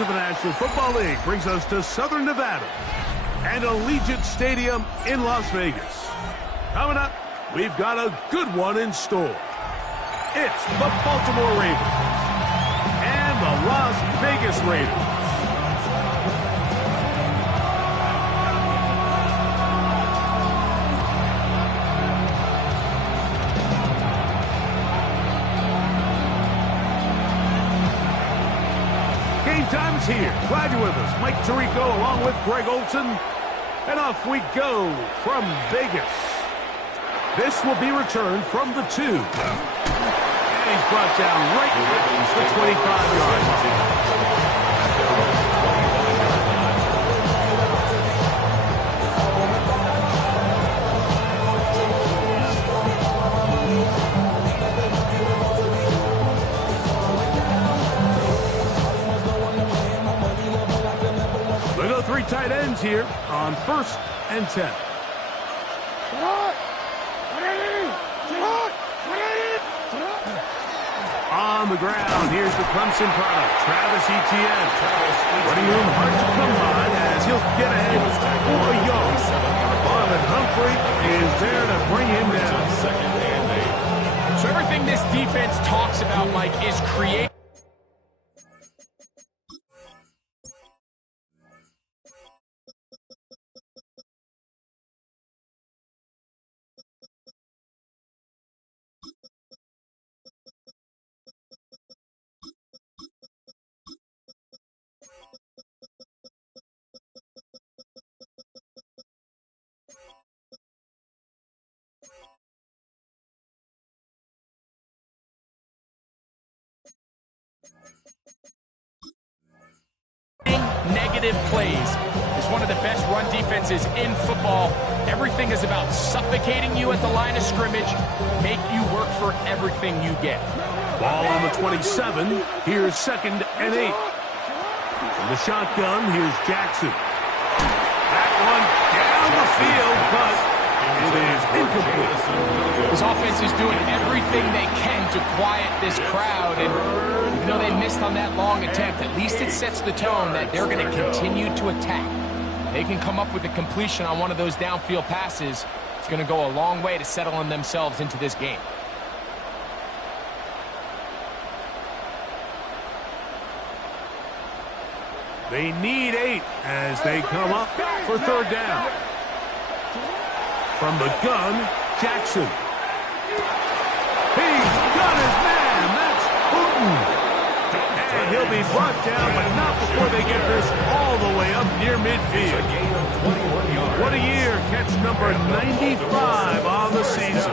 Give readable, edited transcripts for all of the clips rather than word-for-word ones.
of the National Football League brings us to Southern Nevada and Allegiant Stadium in Las Vegas. Coming up, we've got a good one in store. It's the Baltimore Ravens and the Las Vegas Raiders. Game time is here. Glad you're with us. Mike Tirico along with Greg Olson. And off we go from Vegas. This will be returned from the 2. And he's brought down right at the 25-yard line. We go 3 tight ends here on 1st and 10. On the ground, here's the Clemson product, Travis Etienne. Running room hard to come by as he'll get ahead for a yard. Marlon Humphrey is there to bring him down. So everything this defense talks about, Mike, is create. Negative plays is one of the best run defenses in football. Everything is about suffocating you at the line of scrimmage, make you work for everything you get. Ball on the 27. Here's 2nd and 8. From the shotgun, here's Jackson. That one down the field, but it is incomplete. This offense is doing everything they can to quiet this crowd, and even though they missed on that long attempt, at least it sets the tone that they're going to continue to attack. If they can come up with a completion on one of those downfield passes, it's going to go a long way to settling themselves into this game. They need 8 as they come up for 3rd down. From the gun, Jackson. He's got his man. That's Hooten. And he'll be brought down, but not before they get this all the way up near midfield. What a year. Catch number 95 on the season.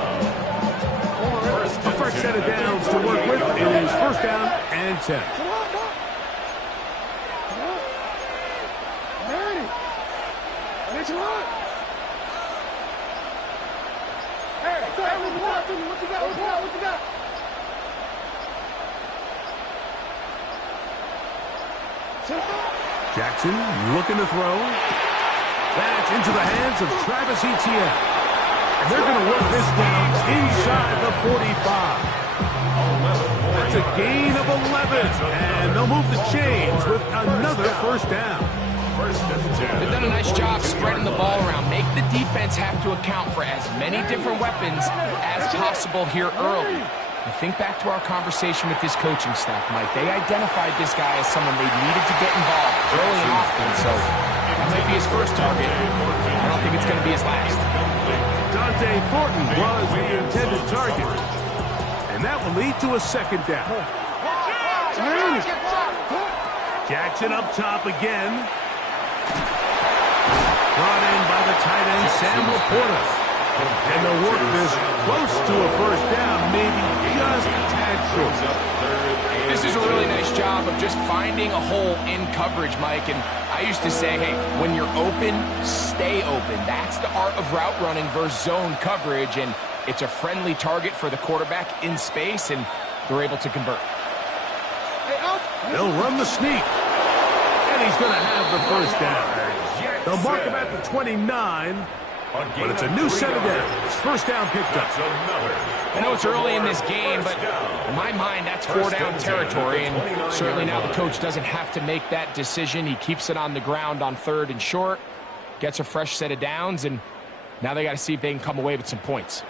A fresh set of downs to work with. It is 1st down and 10. What you got? Jackson looking to throw. That's into the hands of Travis Etienne. And they're going to work this down inside the 45. That's a gain of 11. And they'll move the chains with another 1st down. They've done a nice job spreading the ball around. Make the defense have to account for as many different weapons as possible here early. And think back to our conversation with this coaching staff, Mike. They identified this guy as someone they needed to get involved early and often, so that might be his first target. I don't think it's going to be his last. Dante Thornton was the intended target. And that will lead to a 2nd down. Jackson up top again. Brought in by the tight end, Sam Laporta. And they'll work this close to a 1st down, maybe just a tad short. This is a really nice job of just finding a hole in coverage, Mike. And I used to say, hey, when you're open, stay open. That's the art of route running versus zone coverage. And it's a friendly target for the quarterback in space, and they're able to convert. They'll run the sneak. And he's going to have the 1st down. They'll mark him at the 29 but it's a new set of downs. First down picked up. I know it's early in this game, but in my mind, that's 4 down territory, and certainly now the coach doesn't have to make that decision. He keeps it on the ground on 3rd and short, gets a fresh set of downs, and now they got to see if they can come away with some points.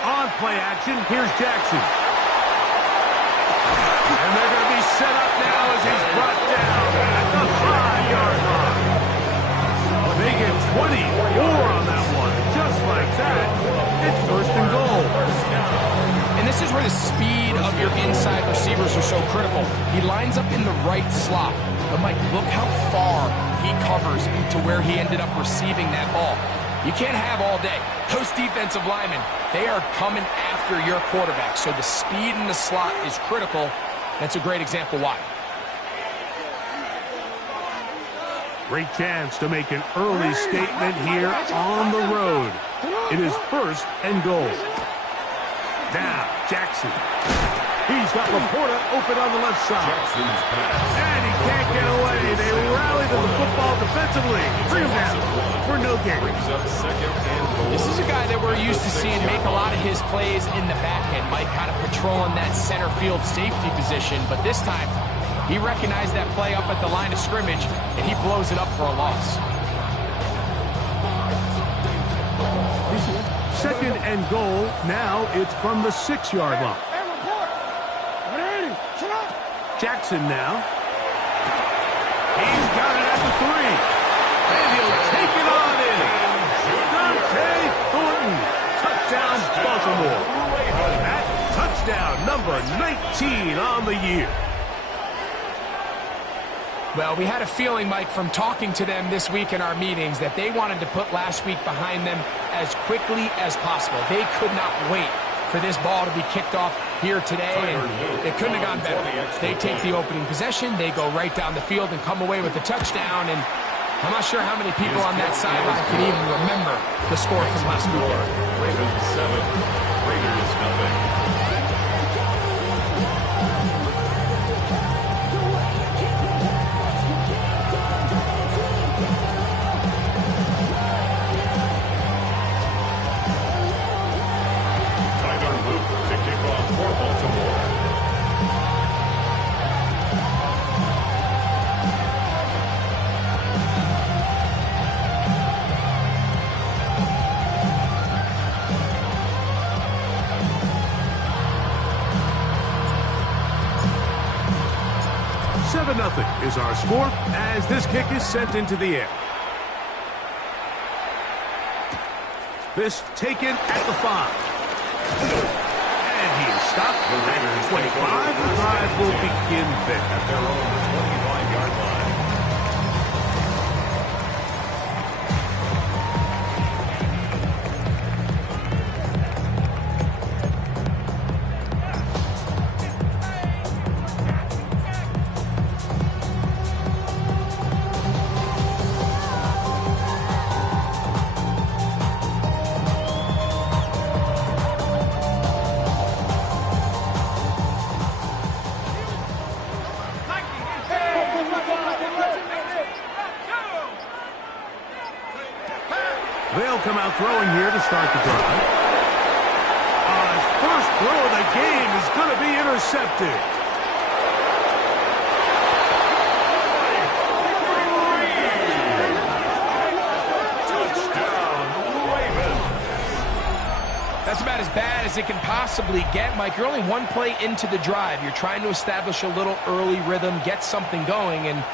On play action, here's Jackson. And they're going to be set up now as he's brought down at the 5-yard line. They get 24 on that one. Just like that, it's 1st and goal. And this is where the speed of your inside receivers are so critical. He lines up in the right slot. But, Mike, look how far he covers to where he ended up receiving that ball. You can't have all day. Those defensive linemen, they are coming after your quarterback. So the speed in the slot is critical. That's a great example why. Great chance to make an early statement here on the road. It is 1st and goal. Now, Jackson. He's got Laporta open on the left side. And he can't get away. They rally to the football defensively. Bring him down for no gain. This is a guy that we're used to seeing make a lot of his plays in the back end. Mike kind of patrolling that center field safety position. But this time, he recognized that play up at the line of scrimmage, and he blows it up for a loss. 2nd and goal. Now it's from the 6-yard line. Jackson now. He's got it at the 3. And he'll take it on in. Dante Thornton. Touchdown, Baltimore. That touchdown, number 19 on the year. Well, we had a feeling, Mike, from talking to them this week in our meetings that they wanted to put last week behind them as quickly as possible. They could not wait for this ball to be kicked off here today, and it couldn't have gone better. They take the opening possession, they go right down the field and come away with a touchdown, and I'm not sure how many people on that sideline can even remember the score from last weekend. Ravens 7, Raiders nothing. Nothing is our score as this kick is sent into the air. This taken at the 5. And he is stopped at 25. The drive will begin there. At their own 25-yard line. They'll come out throwing here to start the drive. His first throw of the game is going to be intercepted. That's about as bad as it can possibly get, Mike. You're only one play into the drive. You're trying to establish a little early rhythm, get something going, and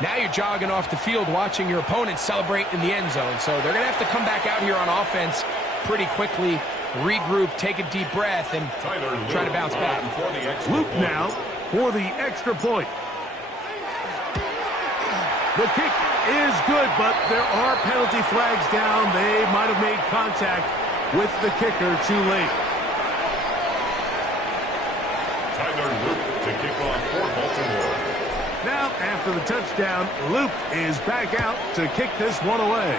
now you're jogging off the field watching your opponent celebrate in the end zone. So they're going to have to come back out here on offense pretty quickly, regroup, take a deep breath, and try to bounce back. Luke now for the extra point. The kick is good, but there are penalty flags down. They might have made contact with the kicker too late. Tyler Luke to kick off for Baltimore. Now, after the touchdown, Luke is back out to kick this one away.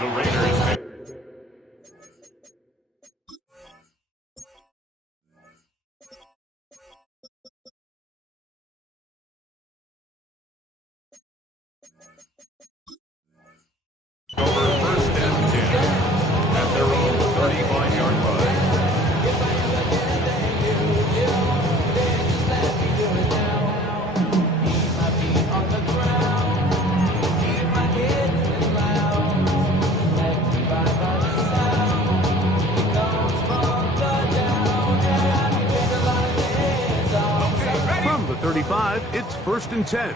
The Raiders first and 10.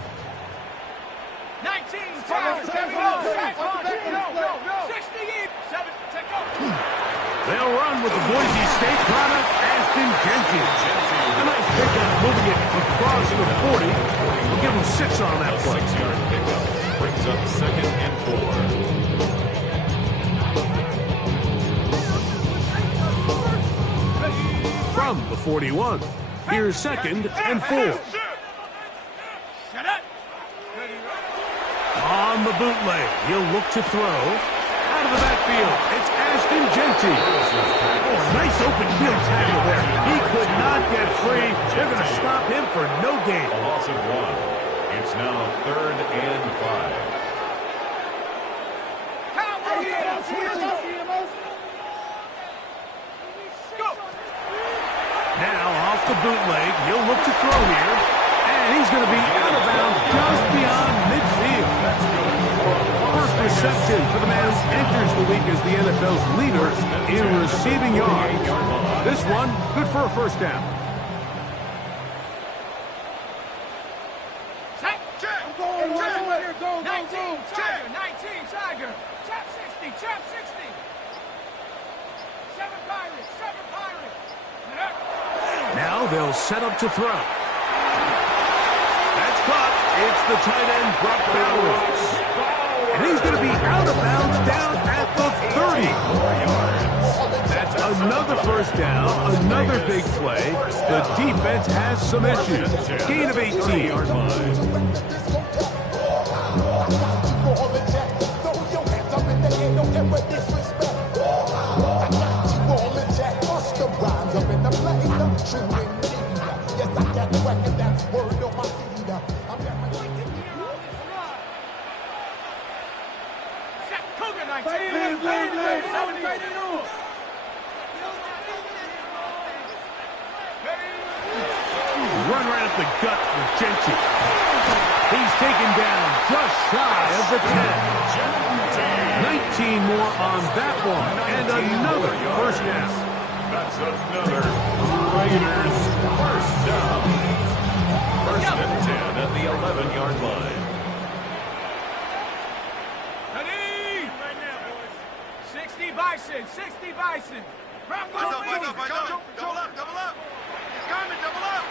19, 5, 7, go, 60, 7, take off. They'll run with the Boise State product, Ashton Jeanty. A nice pickup, moving it across the 40. We'll give him 6 on that play. 6-yard pickup brings up second and 4. From the 41, here's second and 4. Shut up. On the bootleg, he'll look to throw. Out of the backfield, it's Ashton Jeanty. Oh, nice open field tackle there. He could not get free. They're going to stop him for no gain. A loss of 1. It's now third and 5. Now off the bootleg, he'll look to throw here. And he's going to be out of bounds just beyond midfield. First reception for the man who enters the week as the NFL's leader in receiving yards. This one, good for a first down. Go, 19, Tiger. Trap 60, trap 60. 7 Pirates, 7 Pirates. Now they'll set up to throw. That's caught. It's the tight end, Brock Bowers. And he's going to be out of bounds down at the 30. That's another first down, another big play. The defense has some issues. Gain of 18. Run right up the gut with Jeanty. He's taken down just shy of the 10. 19 more on that one, and another first down. That's another Raiders first down. First and 10 at the 11-yard line. Ready? Right now, boys. 60 Bison, 60 Bison. Double up. He's coming, double up.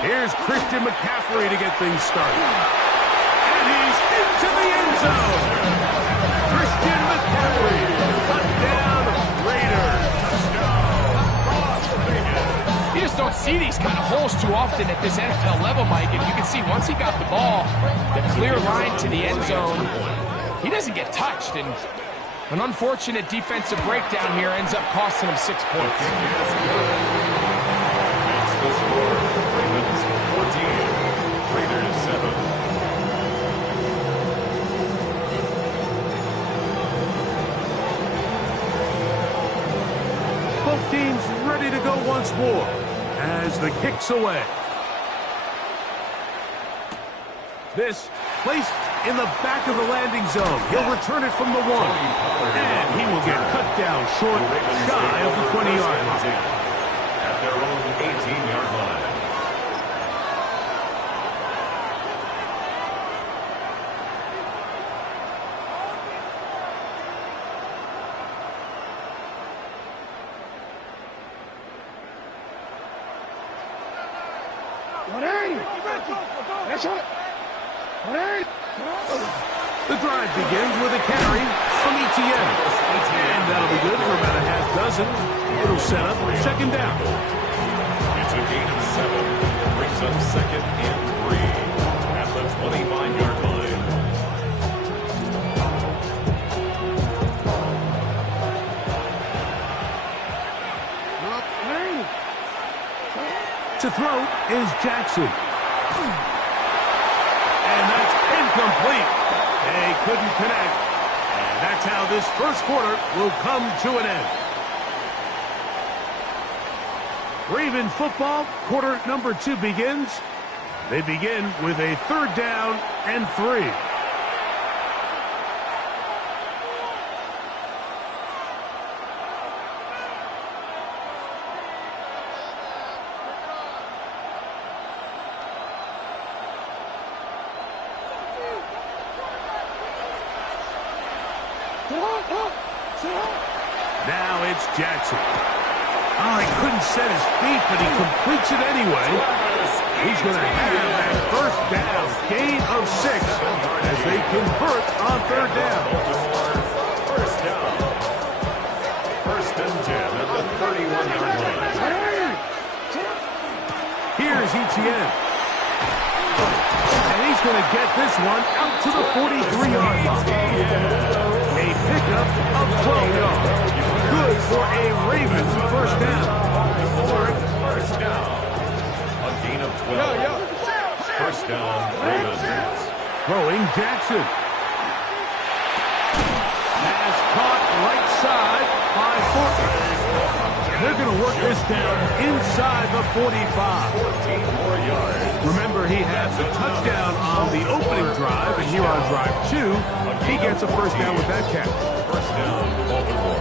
Here's Christian McCaffrey to get things started. And he's into the end zone. Christian McCaffrey, touchdown Raiders. You just don't see these kind of holes too often at this NFL level, Mike. And you can see once he got the ball, the clear line to the end zone, he doesn't get touched. And an unfortunate defensive breakdown here ends up costing him 6 points. That's the score. Ravens 14, Raiders 7. Both teams ready to go once more as the kick's away. This placed in the back of the landing zone. He'll return it from the 1. And he will get cut down short, shy of the 20-yard line. At their own 18-yard line. The drive begins with a carry from Etienne. And that'll be good for about a half dozen. It'll set up second down. It's a gain of 7. Brings up second and 3 at the 25-yard line. To throw is Jackson. And that's incomplete. They couldn't connect. And that's how this first quarter will come to an end. Raven football, quarter number 2 begins. They begin with a third down and 3. Now it's Jackson. Oh, he couldn't set his feet, but he completes it anyway. He's going to have that first down, gain of 6, as they convert on third down. First down. First and 10 at the 31-yard line. Here's Etienne. And he's going to get this one out to the 43-yard line. A pickup of 12 yards. Good for a Ravens first down. First down. A gain of 12. First down, Ravens. Throwing Jackson. Has caught right side by Thornton. They're going to work this down inside the 45. 14 more yards. Remember, he has a touchdown on the opening drive, and here on drive 2, he gets a first down with that catch. First down, Baltimore.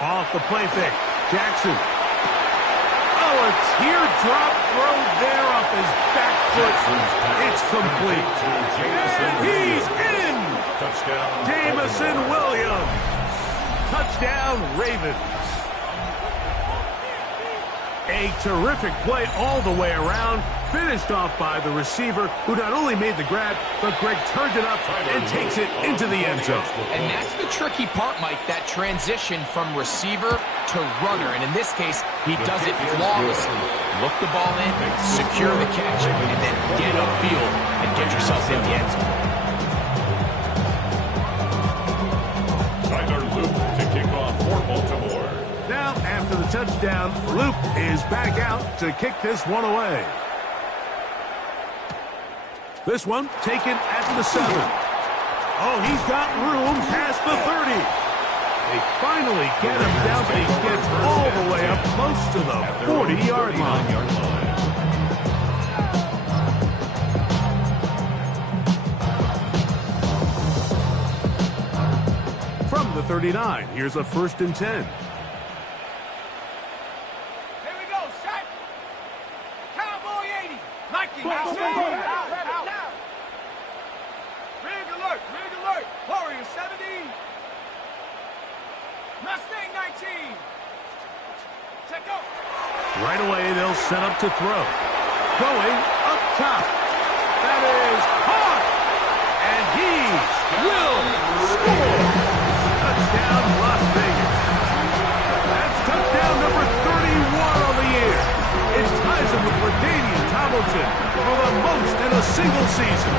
Off the play fake. Jackson. Oh, a teardrop throw there off his back foot. It's complete. He's in. Touchdown. Jameson Williams. Touchdown, Ravens. A terrific play all the way around, finished off by the receiver, who not only made the grab, but Greg turned it up and takes it into the end zone. And that's the tricky part, Mike, that transition from receiver to runner. And in this case, he does it flawlessly. Look the ball in, secure the catch, and then get upfield and get yourself in the end zone. Tyler Luke to kick off for Baltimore. Now, after the touchdown, Luke is back out to kick this one away. This one taken at the 7. Oh, he's got room past the 30. They finally get him down, but he gets all the way up close to the 40-yard line. From the 39, here's a first and 10. Right away, they'll set up to throw. Going up top. That is caught. And he will score. Touchdown, Las Vegas. That's touchdown number 31 on the year. It ties him with LaDainian Tomlinson for the most in a single season.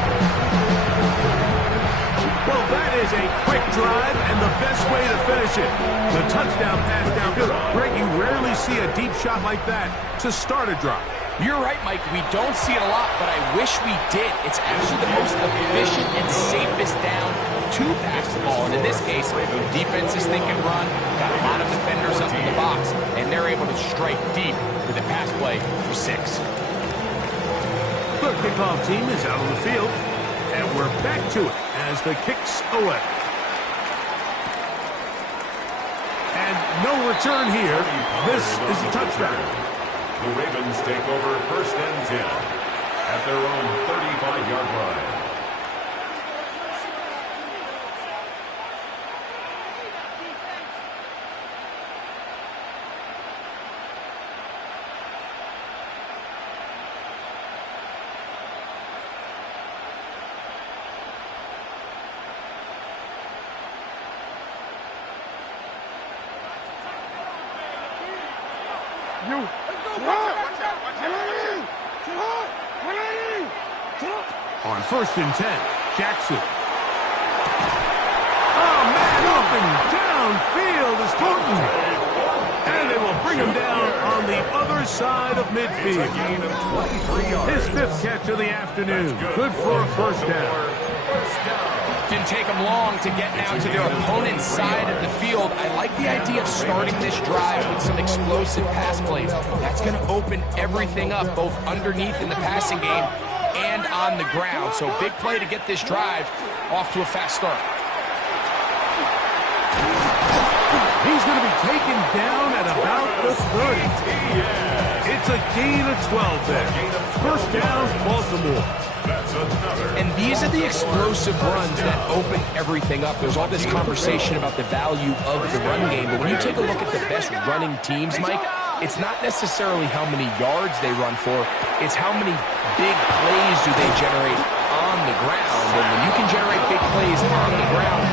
Well, that is a quick drive and the best way to finish it. The touchdown pass downfield. Greg, you rarely see a deep shot like that to start a drive. You're right, Mike. We don't see it a lot, but I wish we did. It's actually the most efficient and safest down to pass the ball. And in this case, the defense is thinking run, got a lot of defenders up in the box, and they're able to strike deep with a pass play for 6. The kickoff team is out on the field, and we're back to it as the kick's away. And no return here. This is a touchdown. The Ravens take over first and 10 at their own 35-yard line. On first and 10, Jackson. Oh, man, open downfield is Thornton. And they will bring him down on the other side of midfield. His 5th catch of the afternoon. Good for a first down. Didn't take them long to get now to their opponent's side of the field. I like the idea of starting this drive with some explosive pass plays. That's going to open everything up, both underneath in the passing game and on the ground. So big play to get this drive off to a fast start. He's going to be taken down at about the 30. It's That's a gain of 12 there. First down, Baltimore. That's another. And these are the explosive runs that open everything up. There's all this conversation about the value of the run game, but when you take a look at the best running teams, Mike, it's not necessarily how many yards they run for, it's how many big plays do they generate on the ground. And when you can generate big plays on the ground,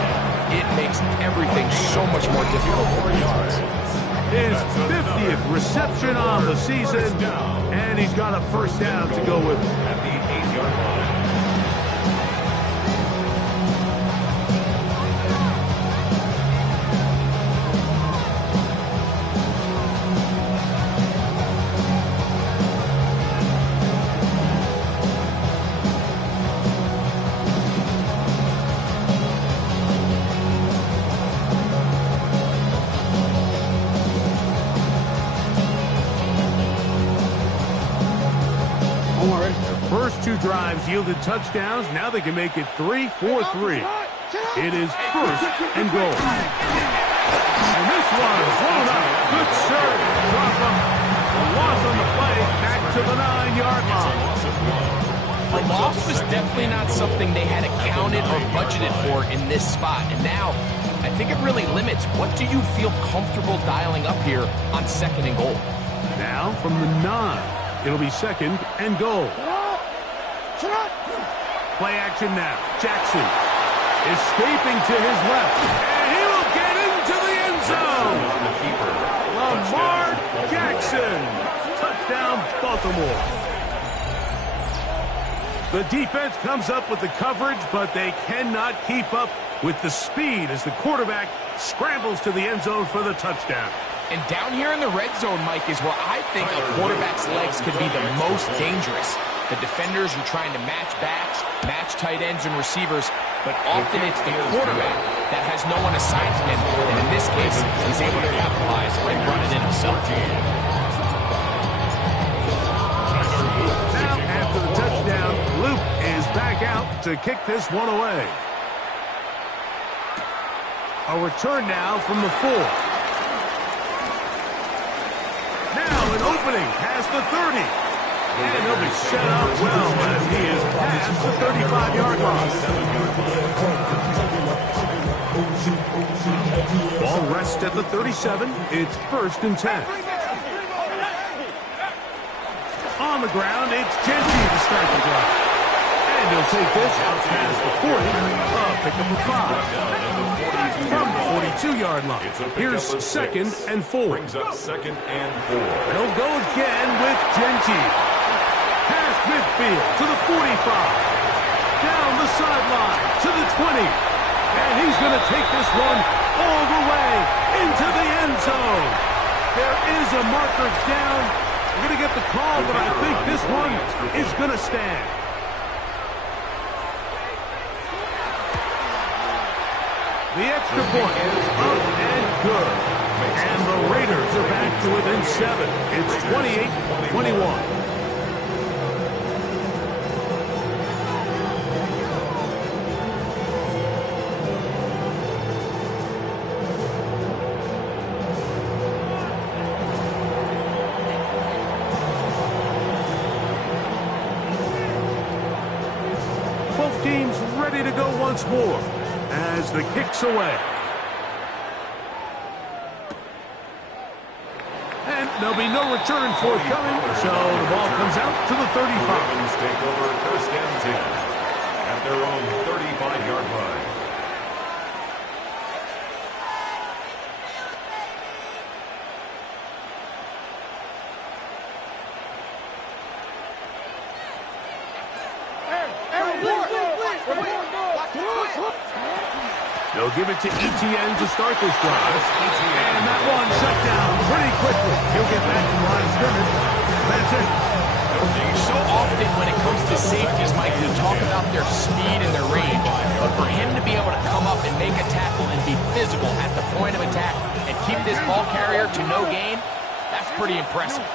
it makes everything so much more difficult for yards. His 50th reception on the season, and he's got a first down to go with it. At the 8-yard line. First two drives yielded touchdowns. Now they can make it 3-4-3. It is first and goal. And this one is blown up. Good serve. Drop him. A loss on the play. Back to the 9-yard line. A loss was definitely not something they had accounted or budgeted for in this spot. And now, I think it really limits what do you feel comfortable dialing up here on second and goal. Now from the 9. It'll be second and goal. Play action now. Jackson escaping to his left. And he will get into the end zone. Lamar Jackson. Touchdown, Baltimore. The defense comes up with the coverage, but they cannot keep up with the speed as the quarterback scrambles to the end zone for the touchdown. And down here in the red zone, Mike, is where I think a quarterback's legs could be the most dangerous. The defenders are trying to match backs, match tight ends and receivers, but often it's the quarterback that has no one assigned to him. And in this case, he's able to capitalize and run it in himself. Now, after the touchdown, Luke is back out to kick this one away. A return now from the 4. Now an opening past the 30. And he'll be set up well as he is past the 35-yard line. Ball rests at the 37. It's first and 10. On the ground, it's Genty to start the drive. And he'll take this out past the 40. Pick up a 5. From the 42-yard line. Here's second and 4. Brings up second and 4. They'll go again with Genty. Past midfield to the 45. Down the sideline to the 20. And he's going to take this one all the way into the end zone. There is a marker down. We're going to get the call, but I think this one is going to stand. The extra point is up and good. And the Raiders are back to within 7. It's 28-21. Both teams ready to go once more as the kick's away. And there'll be no return forthcoming, so the ball comes out to the 35. Ravens take over first and 10 at their own 35-yard line. They'll give it to Etienne to start this drive. And that one shut down pretty quickly. He'll get back to the line of scrimmage. That's it. So often when it comes to safeties, Mike, we talk about their speed and their range. But for him to be able to come up and make a tackle and be physical at the point of attack and keep this ball carrier to no gain, that's pretty impressive.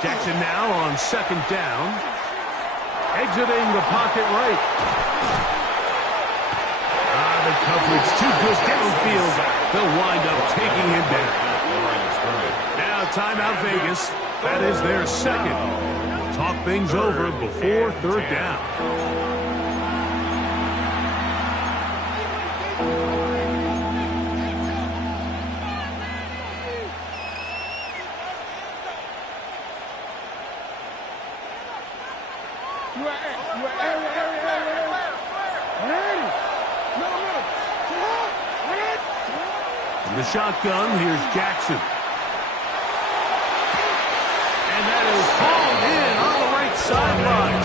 Jackson now on second down. Exiting the pocket right. the coverage too good downfield. They'll wind up taking him down. Now timeout Vegas. That is their second. Talk things over before third down. In the shotgun, here's Jackson. And that is hauled in on the right sideline.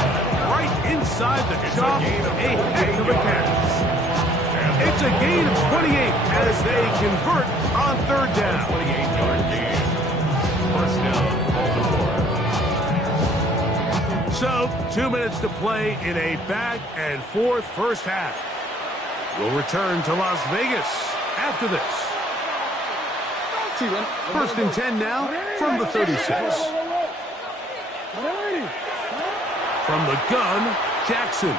Right inside the chalk. A heck of a catch. It's a gain of 28 as they convert on third down. 28-yard gain. First down, Baltimore. So, 2 minutes to play in a back-and-forth first half. We'll return to Las Vegas after this. First and 10 now from the 36. From the gun, Jackson.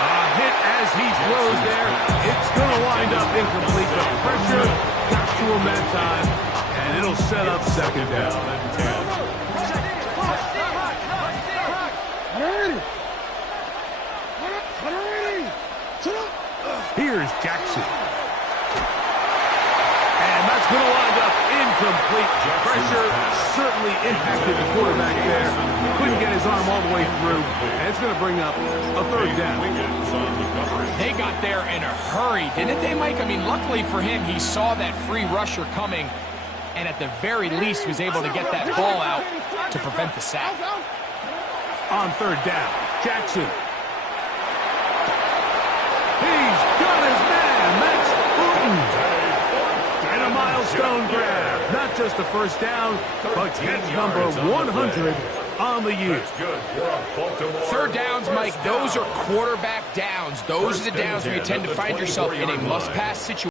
A hit as he throws there. It's going to wind up incomplete. The pressure got to him that time, and it'll set up second down. Here's Jackson. And that's going to wind up incomplete. Pressure certainly impacted the quarterback there. Couldn't get his arm all the way through. And it's going to bring up a third down. They got there in a hurry, didn't they, Mike? I mean, luckily for him, he saw that free rusher coming and at the very least was able to get that ball out to prevent the sack. On third down, Jackson. He's got his man, Max Booten. And a milestone grab. Not just a first down, but catch number 100 on the year. Third downs, Mike, those are quarterback downs. Those are the downs where you tend to find yourself in a must-pass situation.